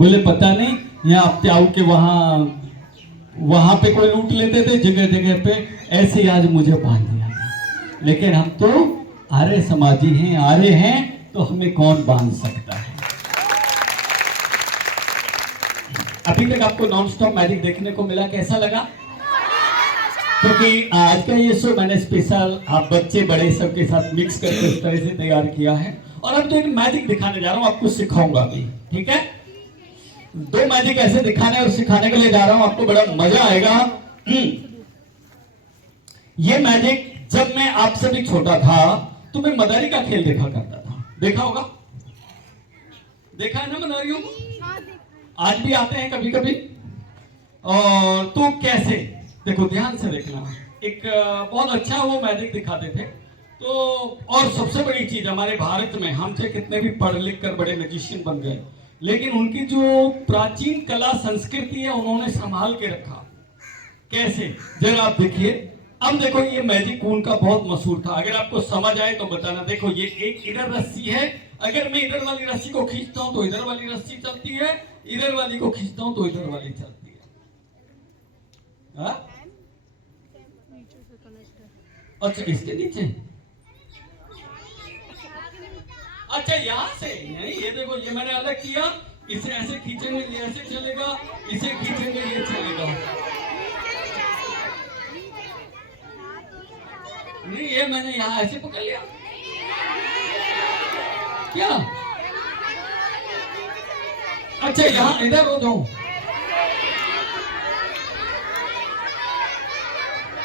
बोले पता नहीं यहाँ प्याऊ के वहां पे कोई लूट लेते थे, जगह जगह पे ऐसे ही आज मुझे बांध दिया था। लेकिन हम तो आर्य समाजी हैं, आर्य हैं, तो हमें कौन बांध सकता है। अभी तक आपको नॉन स्टॉप मैजिक देखने को मिला, कैसा लगा? क्योंकि आज का ये शो मैंने स्पेशल आप बच्चे बड़े सबके साथ मिक्स करके इस तरह से तैयार किया है। और अब तो एक मैजिक दिखाने जा रहा हूं, आपको सिखाऊंगा भी, ठीक है? दो मैजिक ऐसे दिखाने और सिखाने के लिए जा रहा हूं, आपको बड़ा मजा आएगा। ये मैजिक जब मैं आपसे भी छोटा था तो मैं मदारी का खेल देखा करता था, देखा होगा? देखा है ना मदारियों को? आज भी आते हैं कभी कभी। और तो कैसे, देखो ध्यान से देखना, एक बहुत अच्छा वो मैजिक दिखाते थे। तो और सबसे बड़ी चीज, हमारे भारत में हम से कितने भी पढ़ लिख कर बड़े मैजिशियन बन गए, लेकिन उनकी जो प्राचीन कला संस्कृति है उन्होंने संभाल के रखा। कैसे, जरा आप देखिए। अब देखो ये मैजिक उनका बहुत मशहूर था, अगर आपको समझ आए तो बताना। देखो ये एक इधर रस्सी है, अगर मैं इधर वाली रस्सी को खींचता हूं तो इधर वाली रस्सी चलती है, इधर वाली को खींचता हूं तो इधर वाली चलती है। हा? अच्छा इसके नीचे, अच्छा यहां से नहीं, ये देखो ये मैंने अलग किया, इसे ऐसे खींचेंगे ये ऐसे चलेगा, इसे खींचेंगे ये चलेगा। नहीं ये मैंने यहां ऐसे पकड़ लिया, क्या? अच्छा यहां इधर हो जाऊं,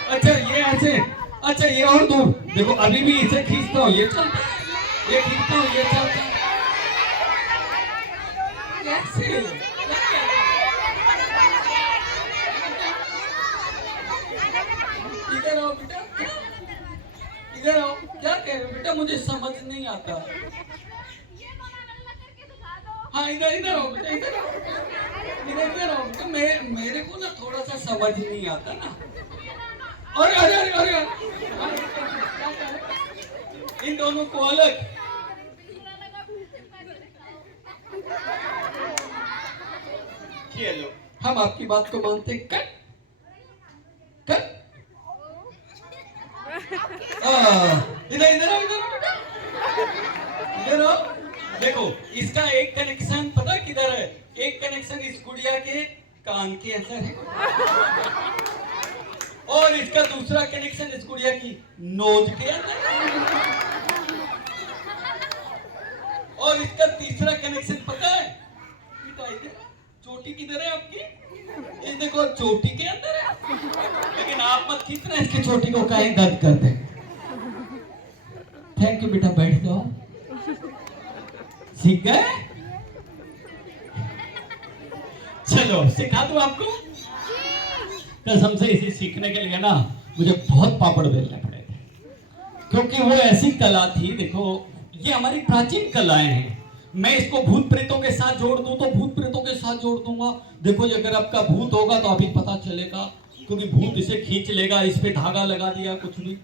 अच्छा ये ऐसे, अच्छा ये और दूर, देखो अभी भी इसे खींचता हूं ये चलता है, ये खींचता हूं ये चलता है। कैसे? इधर आओ बेटा, इधर आओ, क्या कह रहे हो बेटा, मुझे समझ नहीं आता। हाँ इधर इधर आओ बेटा, इधर आओ, इधर आओ बेटा, मेरे को ना थोड़ा सा समझ नहीं आता ना। अरे अरे अरे अरे, इन दोनों को अलग। चलो हम आपकी बात को मानते, कट कट। इधर इधर आओ, इधर आओ। देखो इसका एक कनेक्शन पता किधर है? एक कनेक्शन इस गुड़िया के कान के अंदर है, और इसका दूसरा कनेक्शन इस गुड़िया की नोज के अंदर, और इसका तीसरा कनेक्शन पता है? चोटी किधर है आपकी? ये देखो चोटी के अंदर है, लेकिन आप मत खींचना इसकी चोटी को, कहीं दर्द करते। थैंक यू बेटा, बैठ जाओ। सीख गए? चलो सिखा दूं आपको? कसम से इसे सीखने के लिए ना मुझे बहुत पापड़ बेलने पड़े थे, क्योंकि वो ऐसी कला थी। देखो ये हमारी प्राचीन कलाएं हैं, मैं इसको भूत प्रेतों के साथ जोड़ दूं तो भूत प्रेतों के साथ जोड़ दूंगा। देखो ये अगर आपका भूत होगा तो अभी पता चलेगा, क्योंकि भूत इसे खींच लेगा, इस पे धागा लगा दिया कुछ भी।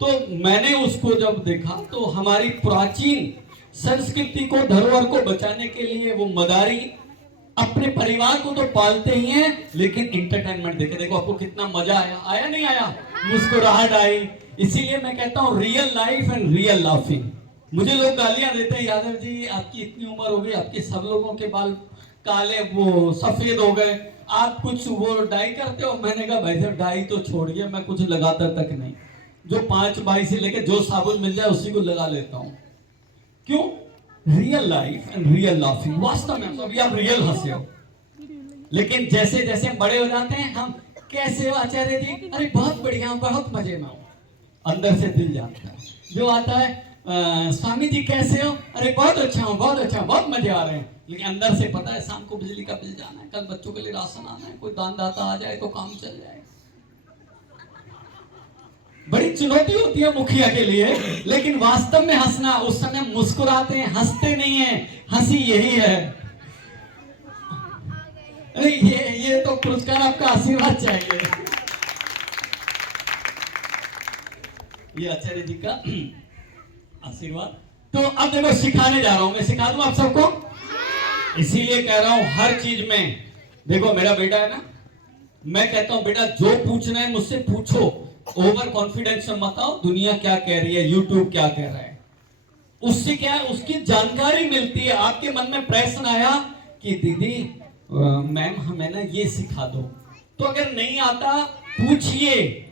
तो मैंने उसको जब देखा तो हमारी प्राचीन संस्कृति को, धरोहर को बचाने के लिए वो मदारी अपने परिवार को तो पालते ही हैं, लेकिन इंटरटेनमेंट देखे। देखो आपको कितना मजा आया, आया नहीं आया? मुस्कुराहट आई। इसीलिए मैं कहता हूँ real life and real laughing. मुझे लोग गालियां देते हैं, यादव जी आपकी इतनी उम्र हो गई, आपके सब लोगों के बाल काले वो सफेद हो गए, आप कुछ वो डाई करते हो? मैंने कहा भाई साहब डाई तो छोड़िए, मैं कुछ लगाता तक नहीं, जो 5 बाई से लेके जो साबुन मिल जाए उसी को लगा लेता हूँ। क्यों? Real life and real laughing. वास्तव में अभी आप रियल हंसे हो, लेकिन जैसे जैसे बड़े हो जाते हैं हम, कैसे हो आचार्य जी? अरे बहुत बढ़िया, बहुत मजे में हो। अंदर से दिल जानता है। जो आता है स्वामी जी कैसे हो? अरे बहुत अच्छा हूँ, बहुत अच्छा, बहुत मजे आ रहे हैं, लेकिन अंदर से पता है शाम को बिजली का बिल जाना है, कल बच्चों के लिए राशन आना है, कोई दानदाता आ जाए तो काम चल जाए। बड़ी चुनौती होती है मुखिया के लिए, लेकिन वास्तव में हंसना, उस समय मुस्कुराते हैं, हंसते नहीं है, हंसी यही है। अरे ये तो पुरस्कार आपका आशीर्वाद चाहिए, ये आचार्य जी का आशीर्वाद। तो अब देखो सिखाने जा रहा हूं मैं, सिखा दूं आप सबको? इसीलिए कह रहा हूं हर चीज में, देखो मेरा बेटा है ना, मैं कहता हूं बेटा जो पूछना है मुझसे पूछो, ओवर कॉन्फिडेंस में मत आओ, दुनिया क्या कह रही है, यूट्यूब क्या कह रहा है, उससे क्या है, उसकी जानकारी मिलती है। आपके मन में प्रश्न आया कि दीदी मैम हमें ना ये सिखा दो, तो अगर नहीं आता पूछिए।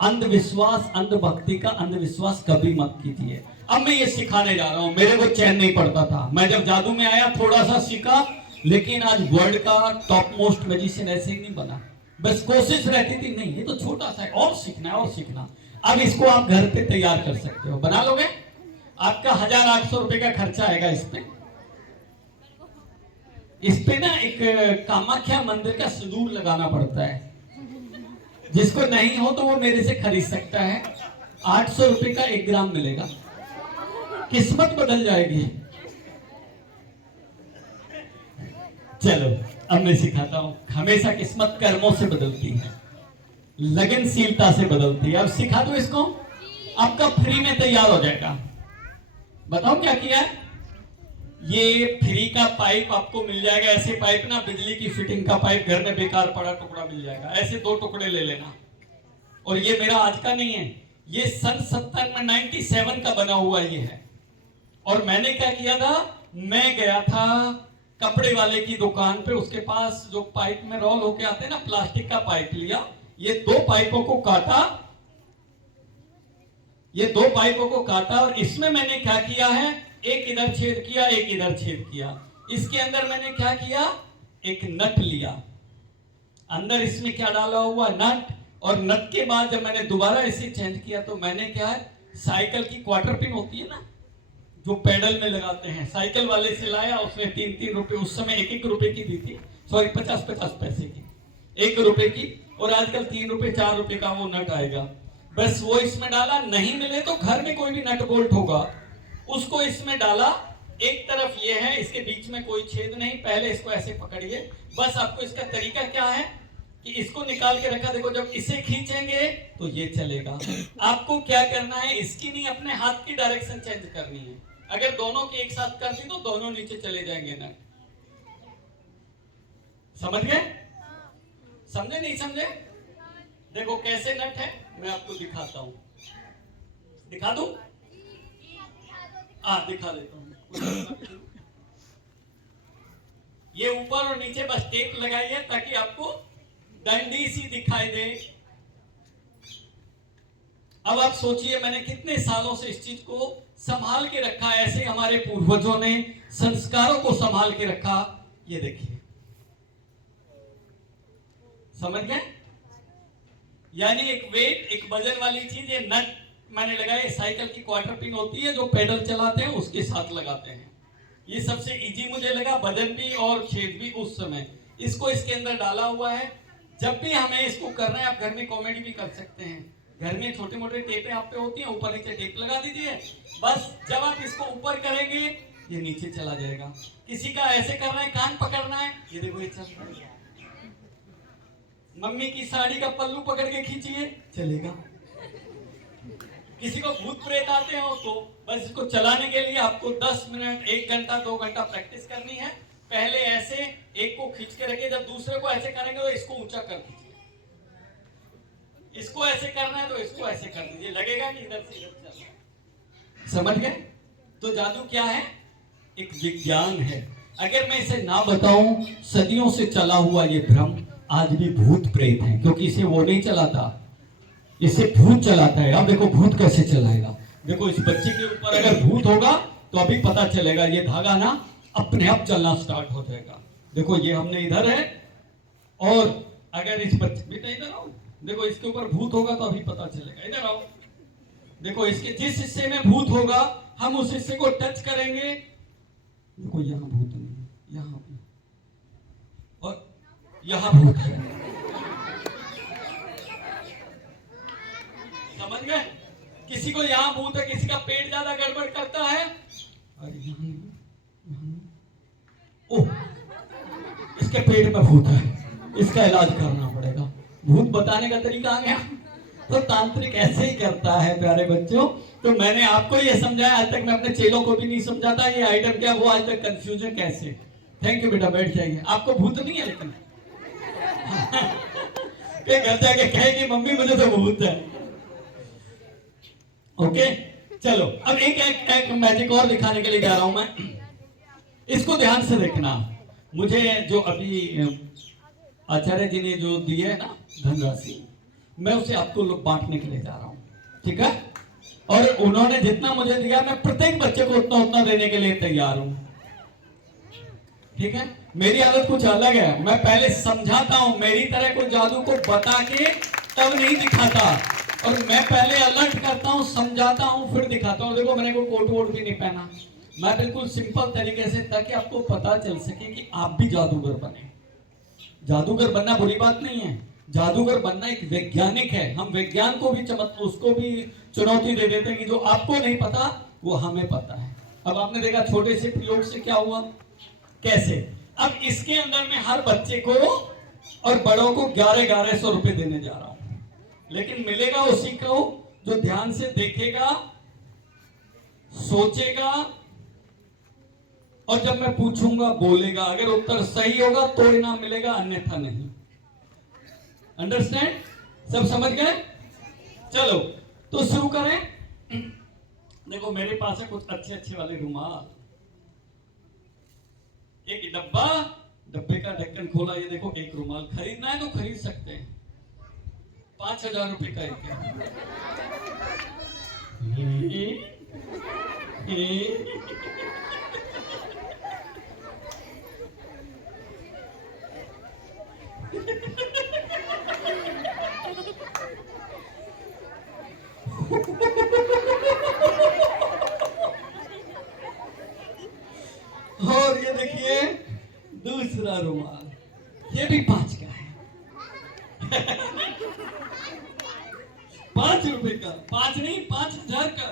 अंधविश्वास, अंधभक्ति का अंधविश्वास कभी मत कीजिए। अब मैं ये सिखाने जा रहा हूं, मेरे को चैन नहीं पड़ता था, मैं जब जादू में आया थोड़ा सा सीखा, लेकिन आज वर्ल्ड का टॉप मोस्ट मैजिशियन ऐसे ही नहीं बना। बस कोशिश रहती थी, नहीं ये तो छोटा सा है, और सीखना है और सीखना। अब इसको आप घर पे तैयार कर सकते हो, बना लोगे। आपका 1800 रुपए का खर्चा आएगा इस पे ना एक कामाख्या मंदिर का सिंदूर लगाना पड़ता है, जिसको नहीं हो तो वो मेरे से खरीद सकता है। 800 रुपए का 1 ग्राम मिलेगा, किस्मत बदल जाएगी। चलो अब मैं सिखाता हूं, हमेशा किस्मत कर्मों से बदलती है, लगनशीलता से बदलती है। अब सिखा दो इसको, आपका फ्री में तैयार हो जाएगा। बताओ क्या किया है, ये फ्री का पाइप आपको मिल जाएगा। ऐसे पाइप ना, बिजली की फिटिंग का पाइप घर में बेकार पड़ा टुकड़ा मिल जाएगा, ऐसे 2 टुकड़े ले लेना। और ये मेरा आज का नहीं है, ये सन 97 का बना हुआ ये है। और मैंने क्या किया था, मैं गया था कपड़े वाले की दुकान पे, उसके पास जो पाइप में रोल होके आते हैं ना, प्लास्टिक का पाइप लिया, ये 2 पाइपों को काटा, ये 2 पाइपों को काटा, और इसमें मैंने क्या किया है, एक इधर छेद किया, एक इधर छेद किया। इसके अंदर मैंने क्या किया, एक नट लिया, अंदर इसमें क्या डाला हुआ, नट। और नट के बाद जब मैंने दोबारा इसे चेंज किया तो मैंने क्या है, साइकिल की क्वार्टर पिन होती है ना, जो पेडल में लगाते हैं, साइकिल वाले से लाया, उसने 3-3 रुपए, उस समय 1-1 रुपए की दी थी, सॉरी 50-50 पैसे की, 1 रुपए की। और आजकल 3 रुपए 4 रुपए का वो नट आएगा, बस वो इसमें डाला। नहीं मिले तो घर में कोई भी नट बोल्ट होगा, उसको इसमें डाला। एक तरफ ये है, इसके बीच में कोई छेद नहीं, पहले इसको ऐसे पकड़िए। बस आपको इसका तरीका क्या है कि इसको निकाल के रखा, देखो जब इसे खींचेंगे तो ये चलेगा। आपको क्या करना है, इसकी नहीं, अपने हाथ की डायरेक्शन चेंज करनी है। अगर दोनों की एक साथ कर दी तो दोनों नीचे चले जाएंगे नट। समझ गए, समझे नहीं समझे? देखो कैसे नट है, मैं आपको दिखाता हूं, दिखा दूं? दिखा देता हूं। ये ऊपर और नीचे बस टेप लगाइए ताकि आपको डंडी सी दिखाई दे। अब आप सोचिए, मैंने कितने सालों से इस चीज को संभाल के रखा है, ऐसे हमारे पूर्वजों ने संस्कारों को संभाल के रखा। ये देखिए, समझ गए? यानी एक वेट, एक वजन वाली चीज, ये नट मैंने लगाया। साइकिल की क्वार्टर पिन होती है जो पेडल चलाते हैं उसके साथ लगाते हैं। ये सबसे इजी मुझे लगा, वजन भी और छेद भी उस समय। इसको इसके अंदर डाला हुआ है। जब भी हमें इसको करना है, आप घर में कॉमेडी भी कर सकते हैं। घर में छोटे मोटे टेपें आप पे होती हैं, ऊपर नीचे टेप लगा दीजिए। बस जब आप इसको ऊपर करेंगे ये नीचे चला जाएगा। किसी का ऐसे करना है, कान पकड़ना है, ये देखो ये चल रहा है। मम्मी की साड़ी का पल्लू पकड़ के खींचिए, चलेगा। किसी को भूत प्रेत आते हो तो बस इसको चलाने के लिए आपको 10 मिनट, 1 घंटा, 2 घंटा प्रैक्टिस करनी है। पहले ऐसे एक को खींच के रखिए, जब दूसरे को ऐसे करेंगे तो इसको ऊंचा कर दीजिए। इसको ऐसे करना है तो इसको ऐसे कर दीजिए, लगेगा कि इधर से इधर चल रहा है। समझ गए? तो जादू क्या है? एक विज्ञान है। अगर मैं इसे ना बताऊं, सदियों से चला हुआ ये भ्रम आज भी भूत प्रेत है, क्योंकि इसे वो नहीं चलाता, इसे भूत चलाता है। अब देखो भूत कैसे चलाएगा, देखो इस बच्चे के ऊपर अगर भूत होगा तो अभी पता चलेगा, ये धागा ना अपने आप चलना स्टार्ट हो जाएगा। देखो ये हमने इधर है, और अगर इस बच्चे, बेटा इधर आओ, देखो इसके ऊपर भूत होगा तो अभी पता चलेगा। इधर आओ, देखो इसके जिस हिस्से में भूत होगा हम उस हिस्से को टच करेंगे, देखो यहाँ भूत नहीं है, यहाँ भी, और यहाँ भूत है। समझ गए? किसी को यहाँ भूत है, किसी का पेट ज्यादा गड़बड़ करता है, अरे यहाँ ओह इसके पेट में भूत है, इसका इलाज करना पड़ेगा। भूत बताने का तरीका आ गया। तो तांत्रिक ऐसे ही करता है प्यारे बच्चों। तो मैंने आपको ये समझाया, आज तक मैं अपने चेलों को भी नहीं समझाता ये आइटम क्या, वो आज तक कंफ्यूजन कैसे। थैंक यू बेटा, बैठ जाइए। आपको भूत नहीं है लेकिन के घर जाके कहेगी मम्मी मुझे तो भूत है। ओके चलो, अब एक मैजिक और दिखाने के लिए जा रहा हूं मैं। इसको ध्यान से देखना। मुझे जो अभी आचार्य जी ने जो दिए है ना धनराशि, मैं उसे आपको लोग बांटने के लिए जा रहा हूं, ठीक है। और उन्होंने जितना मुझे दिया मैं प्रत्येक बच्चे को उतना उतना देने के लिए तैयार हूं, ठीक है। मेरी आदत कुछ अलग है, मैं पहले समझाता हूं, मेरी तरह को जादू को बता के तब नहीं दिखाता, और मैं पहले अलर्ट करता हूं, समझाता हूं, फिर दिखाता हूं। देखो मैंने कोई कोट वोट भी नहीं पहना, मैं बिल्कुल सिंपल तरीके से, ताकि आपको पता चल सके कि आप भी जादूगर बने। जादूगर बनना बुरी बात नहीं है, जादूगर बनना एक वैज्ञानिक है। हम विज्ञान को भी उसको भी चुनौती दे देते हैं कि जो आपको नहीं पता वो हमें पता है। अब आपने देखा छोटे से प्रयोग से क्या हुआ, कैसे। अब इसके अंदर मैं हर बच्चे को और बड़ों को 1100 रुपए देने जा रहा हूं, लेकिन मिलेगा उसी को जो ध्यान से देखेगा, सोचेगा, और जब मैं पूछूंगा बोलेगा। अगर उत्तर सही होगा तो इनाम मिलेगा, अन्यथा नहीं। अंडरस्टैंड? सब समझ गए? चलो तो शुरू करें। देखो मेरे पास है कुछ अच्छे अच्छे वाले रुमाल, एक डब्बा, डब्बे का ढक्कन खोला, ये देखो एक रुमाल। खरीदना है तो खरीद सकते हैं, 5000 रुपए का एक है। और ये देखिए दूसरा रुमाल, ये भी 5 का है। 5 रुपए का, 5 नहीं 5000 का।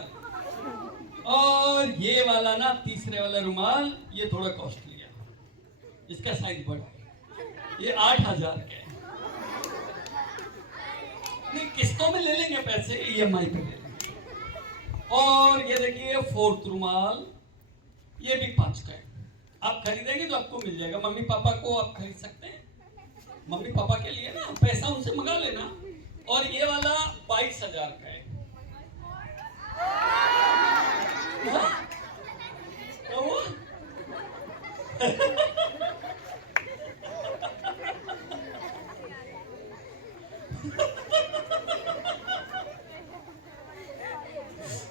और ये वाला ना तीसरे वाला रुमाल, ये थोड़ा कॉस्टली है, इसका साइज बड़ा है, ये 8000 का है। नहीं किस्तों में ले लेंगे पैसे, EMI पे ले लेंगे। और ये देखिए 4th रुमाल, ये भी 5 का है। आप खरीदेंगे तो आपको मिल जाएगा, मम्मी पापा को आप खरीद सकते हैं, मम्मी पापा के लिए ना, पैसा उनसे मंगा लेना। और ये वाला 22000 का है।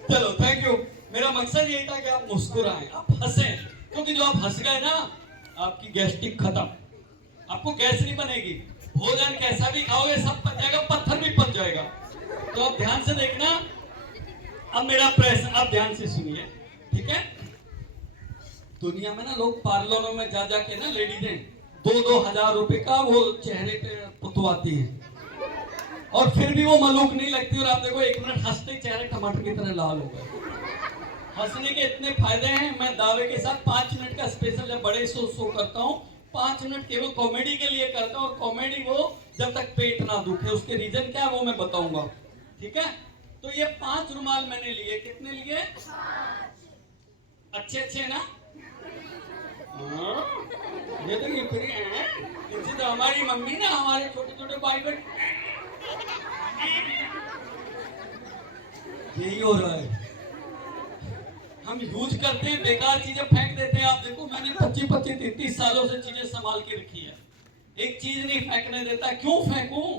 चलो थैंक यू। मेरा मकसद यही था कि आप मुस्कुराएं, आप हंसें, क्योंकि जो आप हंस गए ना, आपकी गैस्ट्रिक खत्म, आपको गैस नहीं बनेगी। भोजन कैसा भी खाओगे सब पच जाएगा, पत्थर भी पच जाएगा। तो आप ध्यान से देखना। अब मेरा प्रश्न आप ध्यान से सुनिए, ठीक है। दुनिया में ना लोग पार्लरों में जा जाके ना लेडीजें 2-2 हजार रुपए का वो चेहरे पे पुतवाती है, और फिर भी वो मलूक नहीं लगती। और आप देखो 1 मिनट हंसते ही चेहरे टमाटर की तरह लाल हो गए। हंसने के इतने फायदे हैं, मैं दावे के साथ 5 मिनट का स्पेशल जब बड़े शो करता हूँ, 5 मिनट केवल कॉमेडी के लिए करता हूँ। और कॉमेडी वो जब तक पेट ना दुखे, उसके रीजन क्या है वो मैं बताऊंगा, ठीक है। तो ये 5 रुमाल मैंने लिए, कितने लिए? अच्छे अच्छे ना? ये तो ये फ्री है, इनसे तो हमारी मम्मी ना, हमारे छोटे छोटे भाई बहन, यही हो रहा है। हम यूज करते हैं, बेकार चीजें फेंक देते हैं। आप देखो मैंने 25-30 सालों से चीजें संभाल के रखी है, एक चीज नहीं फेंकने देता। क्यों फेंकूं?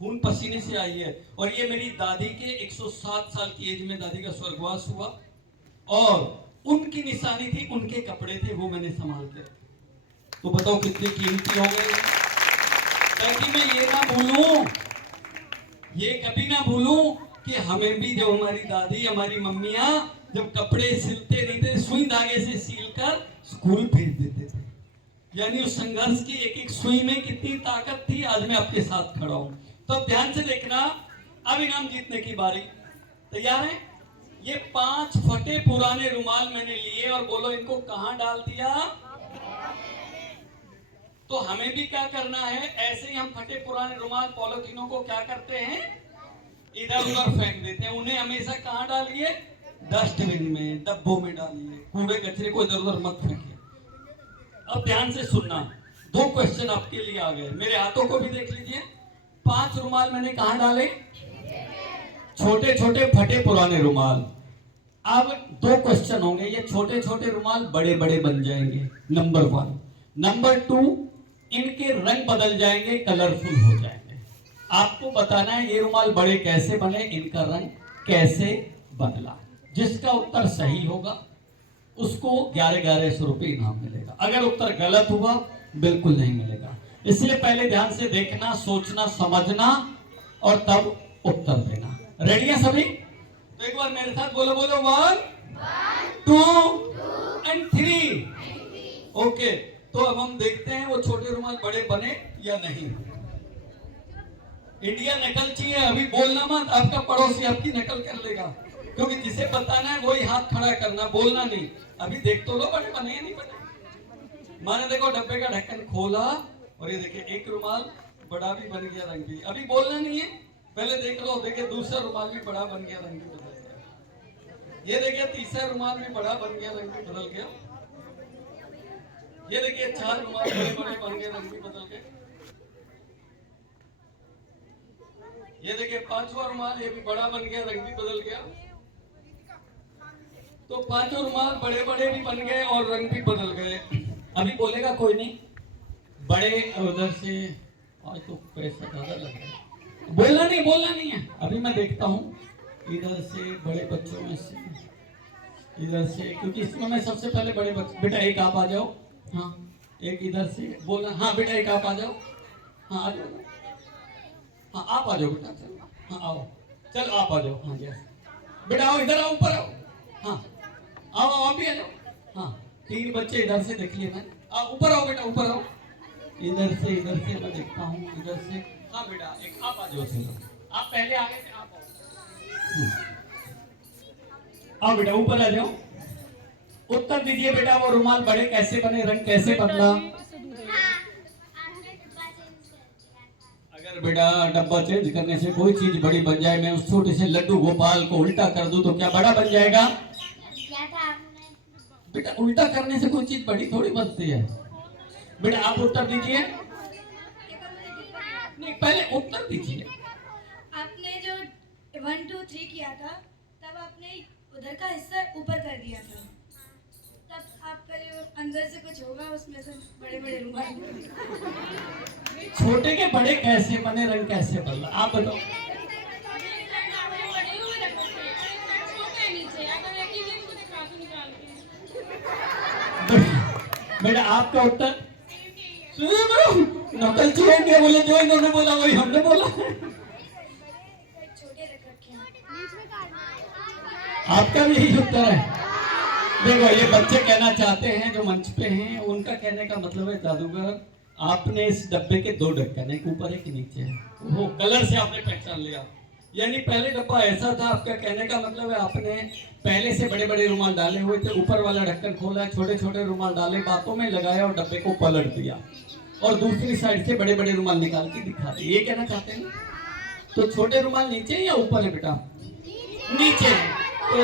खून पसीने से आई है। और ये मेरी दादी के 107 साल की एज में दादी का स्वर्गवास हुआ, और उनकी निशानी थी, उनके कपड़े थे, वो मैंने संभाल के रखे। तो बताओ कितनी कीमती हो गई, ताकि मैं ये ना भूलूं, ये कभी ना भूलूं कि हमें भी, जब हमारी दादी हमारी मम्मियां जब कपड़े सिलते नहीं थे, सुई धागे से सील कर स्कूल भेज देते थे। यानी उस संघर्ष की एक एक सुई में कितनी ताकत थी, आज मैं आपके साथ खड़ा हूं। तो ध्यान से देखना। अब इनाम जीतने की बारी, तैयार है? ये 5 फटे पुराने रुमाल मैंने लिए, और बोलो इनको कहां डाल दिया? तो हमें भी क्या करना है, ऐसे ही हम फटे पुराने रुमाल पॉलिथीनों को क्या करते हैं, इधर उधर फेंक देते हैं। उन्हें हमेशा कहाँ डालिए? डस्टबिन में, डब्बों में डालिए। कूड़े कचरे को इधर उधर मत फेंकिए। अब ध्यान से सुनना, 2 क्वेश्चन आपके लिए आ गए। मेरे हाथों को भी देख लीजिए। 5 रुमाल मैंने कहाँ डाले? छोटे छोटे फटे पुराने रुमाल। अब 2 क्वेश्चन होंगे, ये छोटे छोटे रुमाल बड़े बड़े बन जाएंगे, नंबर 1। नंबर 2, इनके रंग बदल जाएंगे, कलरफुल हो जाएंगे। आपको बताना है ये रुमाल बड़े कैसे बने, इनका रंग कैसे बदला। जिसका उत्तर सही होगा उसको 1100 रुपये इनाम मिलेगा। अगर उत्तर गलत हुआ बिल्कुल नहीं मिलेगा। इसलिए पहले ध्यान से देखना, सोचना, समझना और तब उत्तर देना। रेडी है सभी? तो एक बार मेरे साथ बोलो, बोलो 1 2 एंड 3। ओके, तो अब हम देखते हैं वो छोटे रुमाल बड़े बने या नहीं। इंडिया नकल चाहिए, अभी बोलना मत, आपका पड़ोसी आपकी नकल कर लेगा। क्योंकि जिसे बताना है वही हाथ खड़ा करना, बोलना नहीं। अभी देख तो लो बड़े बने या नहीं बने। मैंने देखो डब्बे का ढक्कन खोला और ये देखिए एक रुमाल बड़ा भी बन गया, रंग भी। अभी बोलना नहीं है, पहले देख लो। देखिए दूसरा रुमाल भी बड़ा बन गया, रंग भी बदल गया। ये देखिए तीसरा रुमाल भी बड़ा बन गया, रंग भी बदल गया। ये देखिए 4 रुमाल बड़े बड़े बन गए, रंग भी बदल गए। ये देखिए 5वां रुमाल, ये भी बड़ा बन गया, रंग भी बदल गया। तो 5 रुमाल बड़े बड़े भी बन गए और रंग भी बदल गए। अभी बोलेगा कोई नहीं, बड़े उधर से, आज तो पैसा ज्यादा लग रहा है। बोलना नहीं है। अभी मैं देखता हूँ इधर से बड़े बच्चों में से, इधर से, क्योंकि इसमें मैं सबसे पहले बड़े बच्चे। बेटा एक आप आ जाओ। हाँ, एक इधर से बोलना। हाँ बेटा एक आप आ जाओ। हाँ आ जाओ। हाँ आप आ जाओ बेटा, चलो। हाँ आओ, चलो आप आ जाओ। हाँ जी बेटा आओ, इधर आओ, ऊपर आओ। हाँ आओ, आप भी आ जाओ। हाँ 3 बच्चे इधर से देख लिए मैंने। आप ऊपर आओ बेटा, ऊपर आओ। इधर से मैं देखता हूँ, इधर से। हाँ बेटा एक आप आ जाओ, चलो आप पहले आगे से आप आओ बेटा, ऊपर आ जाओ। उत्तर दीजिए बेटा, वो रुमाल बड़े कैसे बने, रंग कैसे बदला? अगर बेटा डब्बा चेंज करने से कोई चीज बड़ी बन जाए, मैं उस छोटे से लड्डू गोपाल को उल्टा कर दूं तो क्या बड़ा बन जाएगा? बेटा उल्टा करने से कोई चीज बड़ी थोड़ी बनती है। बेटा आप उत्तर दीजिए। नहीं पहले उत्तर दीजिए। आपने जो 1 2 3 किया था, तब आपने उधर का हिस्सा ऊपर कर दिया था। तब आपका जो अंदर से कुछ होगा, उसमें से बड़े बड़े रुमाल। छोटे के बड़े कैसे बने, रंग कैसे बदला, आप बताओ। बेटा आपका उत्तर? नकल चुराएंगे, बोले जो इन्होंने बोला वही हमने बोला। आपका भी यही उत्तर है। देखो ये बच्चे कहना चाहते हैं जो मंच पे हैं, उनका कहने का मतलब है जादूगर आपने इस डब्बे के 2 ढक्कन, एक ऊपर एक नीचे है, वो कलर से आपने पहचान लिया। यानी पहले डब्बा ऐसा था, आपका कहने का मतलब है आपने पहले से बड़े बड़े रुमाल डाले हुए थे, ऊपर वाला ढक्कन खोला, छोटे छोटे रुमाल डाले, बातों में लगाया और डब्बे को पलट दिया और दूसरी साइड से बड़े बड़े रुमाल निकाल के दिखा दिए। ये कहना चाहते हैं। तो छोटे रुमाल नीचे या ऊपर है बेटा? नीचे। तो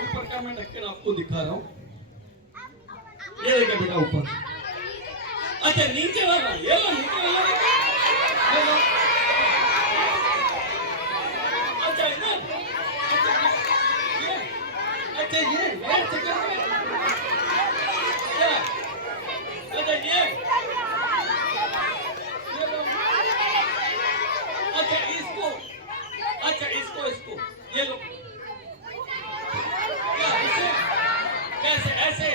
ऊपर का मैं ढक्कन आपको दिखा रहा हूँ। ये देखिए बेटा ऊपर। अच्छा नीचे वाला, ये लो नीचे वाला, ये लो। अच्छा इधर, अच्छा ये अच्छा ये, अच्छा इसको, अच्छा इसको ये लो। क्या इसे कैसे ऐसे?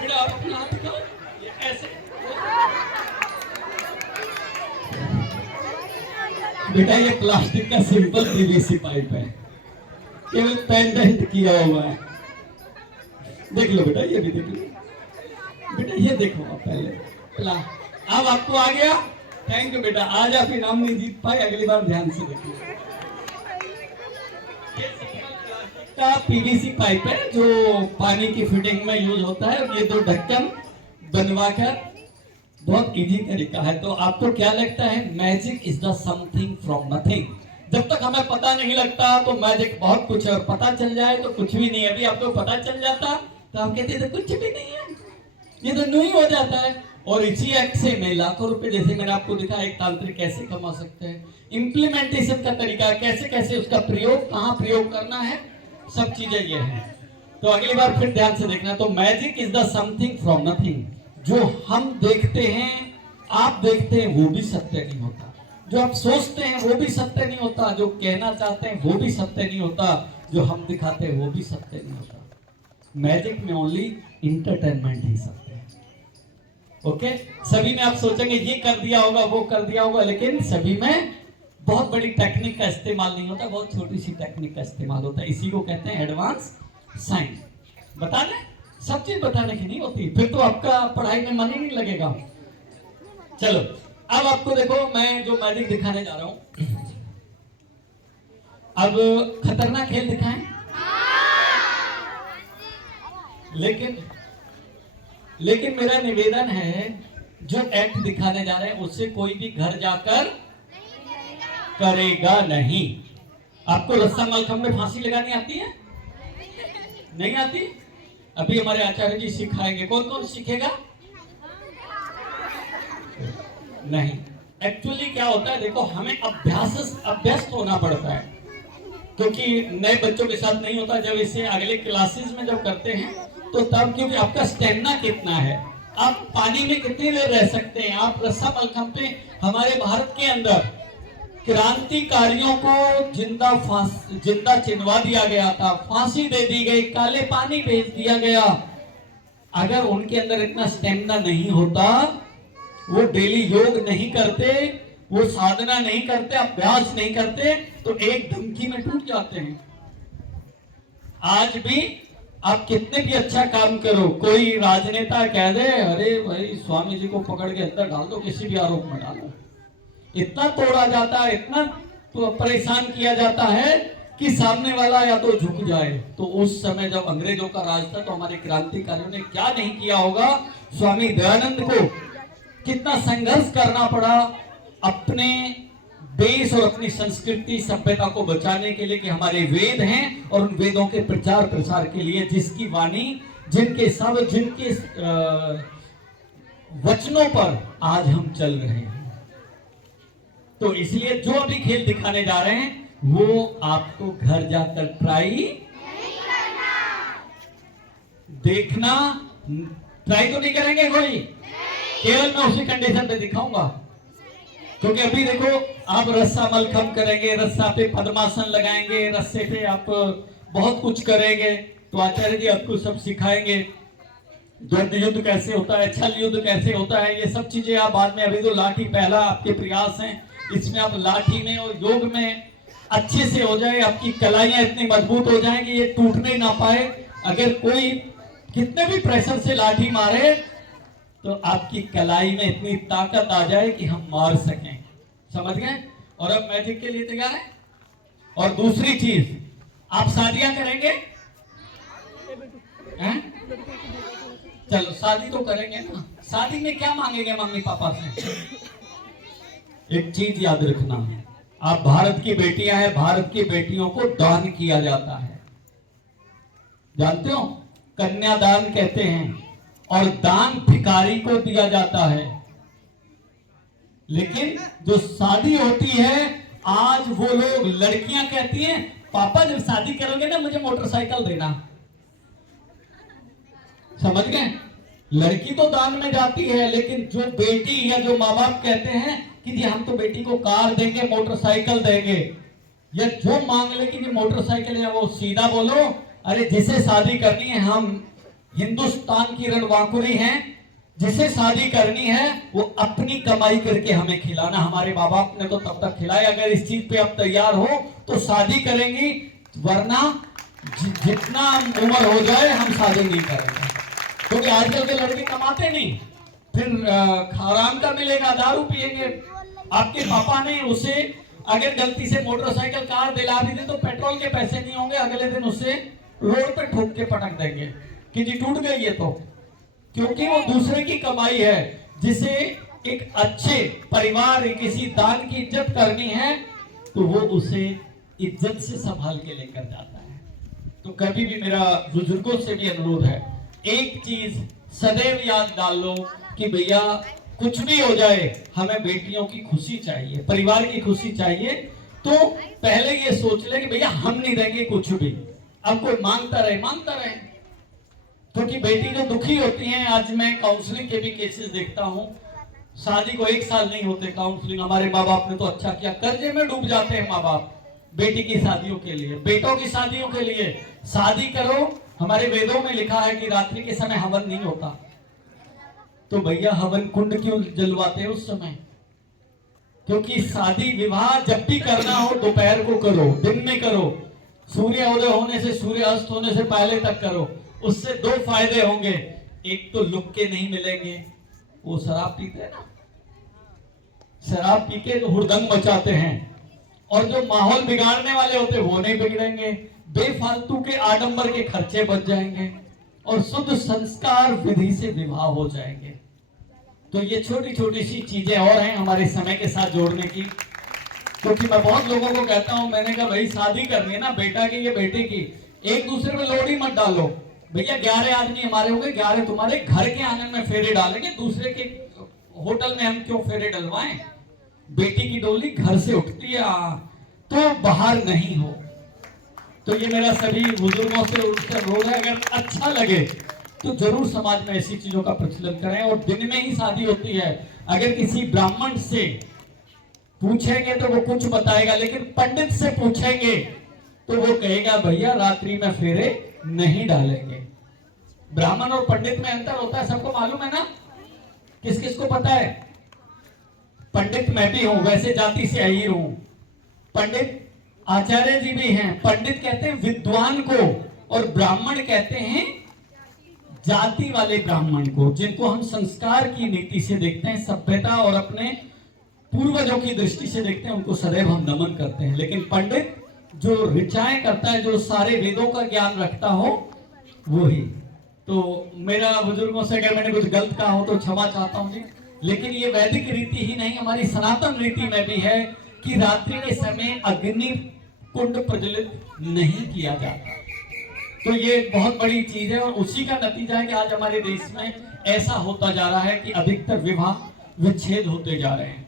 बेटा आप अपना हाथ दिखाओ, ये ऐसे। बेटा ये प्लास्टिक का सिंपल पीवीसी पाइप है, केवल पेंडेंट किया हुआ है। देख लो बेटा, ये भी देख लो बेटा, ये देखो आप पहले। अब आपको आ गया। थैंक यू बेटा, आज आप इनाम नहीं जीत पाए, अगली बार ध्यान से देखिए। ये सिंपल प्लास्टिक का पीवीसी पाइप है जो पानी की फिटिंग में यूज होता है। ये दो ढक्कन बनवाकर बहुत इजी तरीका है। तो आपको क्या लगता है, magic is the something from nothing. जब तक हमें पता नहीं लगता तो मैजिक बहुत कुछ है, और पता चल जाए तो कुछ भी नहीं है। अभी आपको पता चल जाता तो हम कहते तो कुछ भी नहीं है, ये तो न्यू ही हो जाता है। और इसी एक्ट से मैं लाखों रुपए, जैसे मैंने आपको दिखा एक तांत्रिक कैसे कमा सकते हैं, इंप्लीमेंटेशन का तरीका कैसे कैसे उसका प्रयोग, कहाँ प्रयोग करना है, सब चीजें ये है। तो अगली बार फिर ध्यान से देखना। तो magic is the something from nothing. जो हम देखते हैं, आप देखते हैं, वो भी सत्य नहीं होता। जो आप सोचते हैं वो भी सत्य नहीं होता। जो कहना चाहते हैं वो भी सत्य नहीं होता। जो हम दिखाते हैं वो भी सत्य नहीं होता। मैजिक में ओनली इंटरटेनमेंट ही सत्य है। ओके, सभी में आप सोचेंगे ये कर दिया होगा, वो कर दिया होगा, लेकिन सभी में बहुत बड़ी टेक्निक का इस्तेमाल नहीं होता, बहुत छोटी सी टेक्निक का इस्तेमाल होता है। इसी को कहते हैं एडवांस साइंस। बता दें, सब चीज बताने की नहीं होती, फिर तो आपका पढ़ाई में मन ही नहीं लगेगा। चलो अब आपको देखो, मैं जो मैजिक दिखाने जा रहा हूं, अब खतरनाक खेल दिखाएं, लेकिन मेरा निवेदन है, जो एक्ट दिखाने जा रहे हैं उससे कोई भी घर जाकर करेगा नहीं। आपको रस्सा मलखम में फांसी लगानी आती है? नहीं आती? अभी हमारे आचार्य जी सिखाएंगे। कौन कौन सीखेगा? नहीं। एक्चुअली क्या होता है, देखो हमें अभ्यस्त होना पड़ता है, क्योंकि नए बच्चों के साथ नहीं होता। जब इसे अगले क्लासेस में जब करते हैं तो तब, क्योंकि आपका स्टेमिना कितना है, आप पानी में कितनी देर रह सकते हैं। आप रस्सा मलखम पे, हमारे भारत के अंदर क्रांतिकारियों को जिंदा चिनवा दिया गया था, फांसी दे दी गई, काले पानी भेज दिया गया। अगर उनके अंदर इतना स्टेमिना नहीं होता, वो डेली योग नहीं करते, वो साधना नहीं करते, अभ्यास नहीं करते, तो एक धमकी में टूट जाते हैं। आज भी आप कितने भी अच्छा काम करो, कोई राजनेता कह दे अरे भाई स्वामी जी को पकड़ के अंदर डाल दो, किसी भी आरोप में डालो, इतना तोड़ा जाता है, इतना तो परेशान किया जाता है कि सामने वाला या तो झुक जाए। तो उस समय जब अंग्रेजों का राज था, तो हमारे क्रांतिकारियों ने क्या नहीं किया होगा। स्वामी दयानंद को कितना संघर्ष करना पड़ा अपने देश और अपनी संस्कृति सभ्यता को बचाने के लिए, कि हमारे वेद हैं और उन वेदों के प्रचार प्रसार के लिए, जिसकी वाणी, जिनके शब्द, जिनके वचनों पर आज हम चल रहे हैं। तो इसलिए जो अभी खेल दिखाने जा रहे हैं वो आपको घर जाकर ट्राई नहीं करना, देखना। ट्राई तो नहीं करेंगे कोई, केवल मैं उसी कंडीशन पे दिखाऊंगा। क्योंकि अभी देखो, आप रस्सा मलखम करेंगे, रस्सा पे पद्मासन लगाएंगे, रस्से पे आप बहुत कुछ करेंगे, तो आचार्य जी आपको सब सिखाएंगे। द्वंद्व युद्ध कैसे होता है, छल युद्ध कैसे होता है, ये सब चीजें आप बाद में। अभी तो लाठी पहला आपके प्रयास हैं, इसमें आप लाठी में और योग में अच्छे से हो जाए, आपकी कलाइयां इतनी मजबूत हो जाएं कि ये टूटने ना पाए। अगर कोई कितने भी प्रेशर से लाठी मारे तो आपकी कलाई में इतनी ताकत आ जाए कि हम मार सकें। समझ गए? और अब मैजिक के लिए तैयार है। और दूसरी चीज, आप शादियां करेंगे? हैं? चलो शादी तो करेंगे ना। शादी में क्या मांगेंगे मम्मी पापा से? एक चीज याद रखना, आप भारत की बेटियां हैं, भारत की बेटियों को दान किया जाता है, जानते हो? कन्यादान कहते हैं, और दान भिखारी को दिया जाता है। लेकिन जो शादी होती है, आज वो लोग, लड़कियां कहती हैं पापा जब शादी करोगे ना मुझे मोटरसाइकिल देना। समझ गए? लड़की तो दान में जाती है, लेकिन जो बेटी या जो माँ बाप कहते हैं कि जी हम तो बेटी को कार देंगे, मोटरसाइकिल देंगे, या जो मांग ले कि मोटरसाइकिल, या वो सीधा बोलो अरे जिसे शादी करनी है, हम हिंदुस्तान की रणबांकुरी हैं, जिसे शादी करनी है वो अपनी कमाई करके हमें खिलाना। हमारे माँ बाप ने तो तब तक खिलाया, अगर इस चीज पे आप तैयार हो तो शादी करेंगी, वरना जितना उम्र हो जाए हम शादी नहीं करेंगे। क्योंकि आजकल के लड़के कमाते नहीं, फिर आराम का मिलेगा, दारू पिएंगे। आपके पापा ने उसे अगर गलती से मोटरसाइकिल कार दिला भी दे तो पेट्रोल के पैसे नहीं होंगे, अगले दिन उसे रोड पे ठोक के पटक देंगे कि जी टूट गई है तो, क्योंकि वो दूसरे की कमाई है। जिसे एक अच्छे परिवार, किसी दान की इज्जत करनी है तो वो उसे इज्जत से संभाल के लेकर जाता है। तो कभी भी मेरा बुजुर्गों से भी अनुरोध है, एक चीज सदैव याद डाल लो कि भैया कुछ भी हो जाए, हमें बेटियों की खुशी चाहिए, परिवार की खुशी चाहिए। तो पहले ये सोच ले कि भैया हम नहीं देंगे कुछ भी, अब कोई मांगता रहे। क्योंकि बेटी जो दुखी होती हैं, आज मैं काउंसलिंग के भी केसेस देखता हूं, शादी को 1 साल नहीं होते काउंसलिंग, हमारे माँ बाप ने तो अच्छा किया, कर्जे में डूब जाते हैं माँ बाप बेटी की शादियों के लिए, बेटों की शादियों के लिए। शादी करो, हमारे वेदों में लिखा है कि रात्रि के समय हवन नहीं होता, तो भैया हवन कुंड क्यों जलवाते हैं उस समय? क्योंकि शादी विवाह जब भी करना हो दोपहर को करो, दिन में करो, सूर्य उदय होने से सूर्य अस्त होने से पहले तक करो। उससे 2 फायदे होंगे, एक तो लुक्के नहीं मिलेंगे, वो शराब पीते हैं ना, शराब पी के जो हुड़दंग मचाते हैं, और जो माहौल बिगाड़ने वाले होते हैं वो नहीं बिगड़ेंगे, बेफालतू के आडंबर के खर्चे बच जाएंगे और शुद्ध संस्कार विधि से विवाह हो जाएंगे। तो ये छोटी छोटी सी चीजें और हैं हमारे समय के साथ जोड़ने की। क्योंकि मैं बहुत लोगों को कहता हूं, मैंने कहा भाई शादी करनी है ना, बेटा की या बेटे की, एक दूसरे में लोड ही मत डालो। भैया 11 आदमी हमारे हो गए, 11 तुम्हारे घर के आंगन में फेरे डालेंगे, दूसरे के होटल में हम क्यों फेरे डलवाएं? बेटी की डोली घर से उठती है तो बाहर नहीं हो। तो ये मेरा सभी बुजुर्गों से उनसे अनुरोध है, अगर अच्छा लगे तो जरूर समाज में ऐसी चीजों का प्रचलन करें। और दिन में ही शादी होती है, अगर किसी ब्राह्मण से पूछेंगे तो वो कुछ बताएगा, लेकिन पंडित से पूछेंगे तो वो कहेगा भैया रात्रि में फेरे नहीं डालेंगे। ब्राह्मण और पंडित में अंतर होता है, सबको मालूम है ना? किस किस को पता है? पंडित मैं भी हूं, वैसे जाति से अहीर हूं। पंडित आचार्य जी भी हैं। पंडित कहते हैं विद्वान को, और ब्राह्मण कहते हैं जाति वाले ब्राह्मण को, जिनको हम संस्कार की नीति से देखते हैं, सभ्यता और अपने पूर्वजों की दृष्टि से देखते हैं, उनको सदैव हम नमन करते हैं। लेकिन पंडित जो ऋचाएं करता है, जो सारे वेदों का ज्ञान रखता हो, वो ही। तो मेरा बुजुर्गों से अगर मैंने कुछ गलत कहा हो तो क्षमा चाहता हूं जी। लेकिन ये वैदिक रीति ही नहीं, हमारी सनातन रीति में भी है कि रात्रि के समय अग्नि कुंड प्रज्वलित नहीं किया जाता। तो ये बहुत बड़ी चीज है, और उसी का नतीजा है कि आज हमारे देश में ऐसा होता जा रहा है कि अधिकतर विवाह विच्छेद होते जा रहे हैं।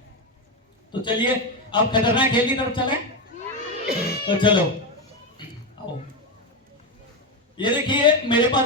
तो चलिए अब खतरनाक खेल की तरफ चलें। तो चलो आओ, ये देखिए मेरे पास